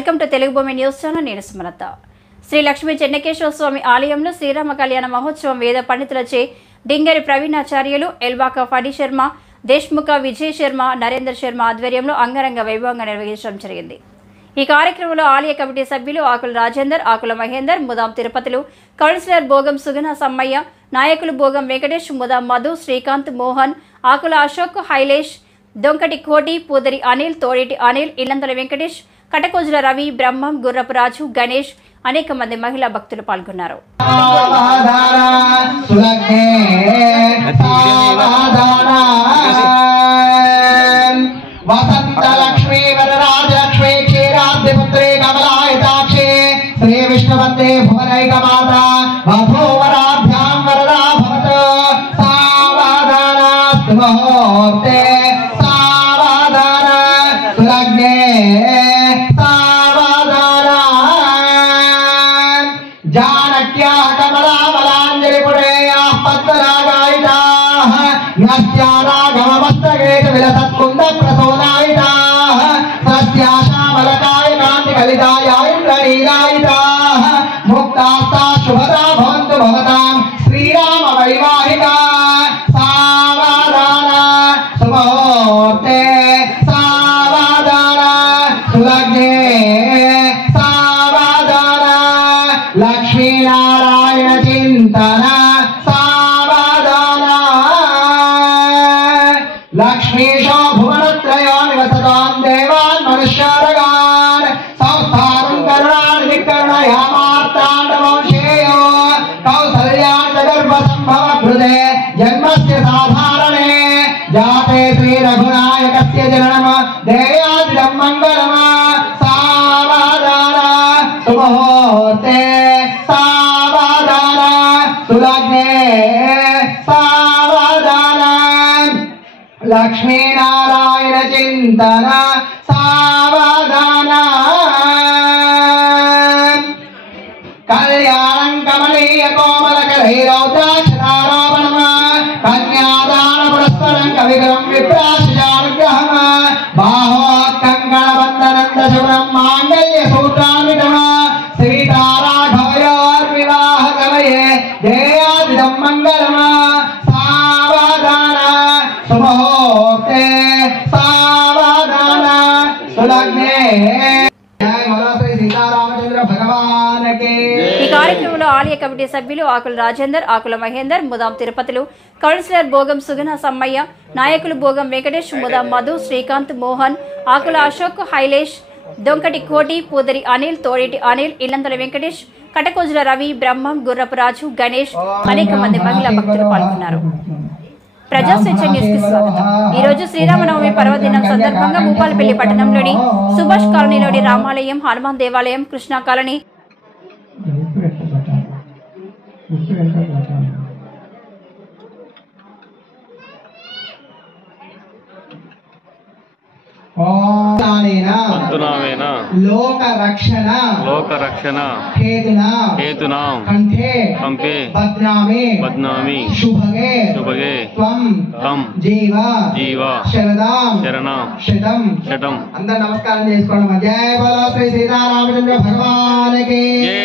Welcome to Telugu భూమి news channel. నేను సుమలత. శ్రీ లక్ష్మీ చెన్నకేశ్వర స్వామి ఆలయంలో శ్రీరామ కళ్యాణ మహోత్సవం వేద పండితులచే డింగరి ప్రవీణాచార్యులు, ఎల్వాక ఫణి శర్మ, దేశ్ముఖ విజయ్ శర్మ, నరేందర్ శర్మ ఆధ్వర్యంలో అంగరంగ వైభవంగా నిర్వహించడం జరిగింది. ఈ కార్యక్రమంలో ఆలయ కమిటీ సభ్యులు ఆకుల రాజేందర్, ఆకుల మహేందర్, ముదాం తిరుపతులు, కౌన్సిలర్ బోగం సుగన సమ్మయ్య, నాయకులు బోగం వెంకటేష్, ముదాం మధు, శ్రీకాంత్, మోహన్, ఆకుల అశోక్, హైలేష్, దొంకటి కోటి, పూదరి అనిల్, తోడేటి అనిల్, ఇల్లంతల వెంకటేష్, కటకోజుల రవి, బ్రహ్మం, గుర్రపు రాజు, గణేష్, అనేక మంది మహిళా భక్తులు పాల్గొన్నారు. जानक्या कमलामलांजलि पुरेया पद्मरागायिताः यस्याराघवमस्तके च विलसत्कुन्द प्रसोनायिताः सस्याशामलकाय कान्तिकलिताया इन्द्रनीलायिताः मुक्तास्ता शुभदा भवन्तु भवतां श्रीराम वैवाहिका सावधाना सुमुहूर्ते सावधाना सुलग्ने लक्ष्मीनारायण चिंतन सावधाना लक्ष्मीशो भुवनत्रयो निवसतां देवान् मनुष्यारगान् संस्थानं करुणान् विकरुणयामार्ताण्डवंशेयो कौसल्यान् जगर्भसम्भव कृते जन्मस्य साधारणे जाते श्री रघुनायकस्य जननम देयादिदं मङ्गलम् सावधाना सुमुहूर्ते सावधाना सुलग्ने सावधाना लक्ष्मीनारायण चिंतन सावधाना कल्याणं कमनीय कोमलकरैरौद्राक्षरारोपणम् कन्यादान पुरस्परं कविगरं विप्राशजानुग्रहम् बाहो कङ्कणबन्धनं दशवरं माङ्गल्यसूत्रान्वितम् सीताराघवयोर्विवाहकवये जयादिदं मङ्गलम् सावधाना सुमुहूर्ते सावधाना सुलग्ने ఈ కార్యక్రమంలో ఆలయ కమిటీ సభ్యులు ఆకుల రాజేందర్, ఆకుల మహేందర్, ముదాం తిరుపతులు, కౌన్సిలర్ బోగం సుగన సమ్మయ్య, నాయకులు బోగం వెంకటేష్, ముదాం మధు, శ్రీకాంత్, మోహన్, ఆకుల అశోక్, హైలేష్, దొంకటి కోటి, పూదరి అనిల్, తోడేటి అనిల్, ఇల్లంతల వెంకటేష్, కటకోజుల రవి, బ్రహ్మం, గుర్రపు రాజు, గణేష్, అనేక మంది మహిళా భక్తులు పాల్గొన్నారు. ప్రజాస్వేచ్ఛ న్యూస్ కి స్వాగతం. ఈ రోజు శ్రీరామనవమి పర్వదినం సందర్భంగా భూపాలపల్లి పట్టణంలోని సుభాష్ కాలనీలోని రామాలయం, హనుమాన్ దేవాలయం, కృష్ణా కాలనీ, लोक रक्षण हेतुना कंठे बध्नामि शुभगे त्वं जीव शरणां शतं अंदर नमस्कार చేసుకోండి. जय बोलो श्री सीतारामचंद्र भगवान की जय.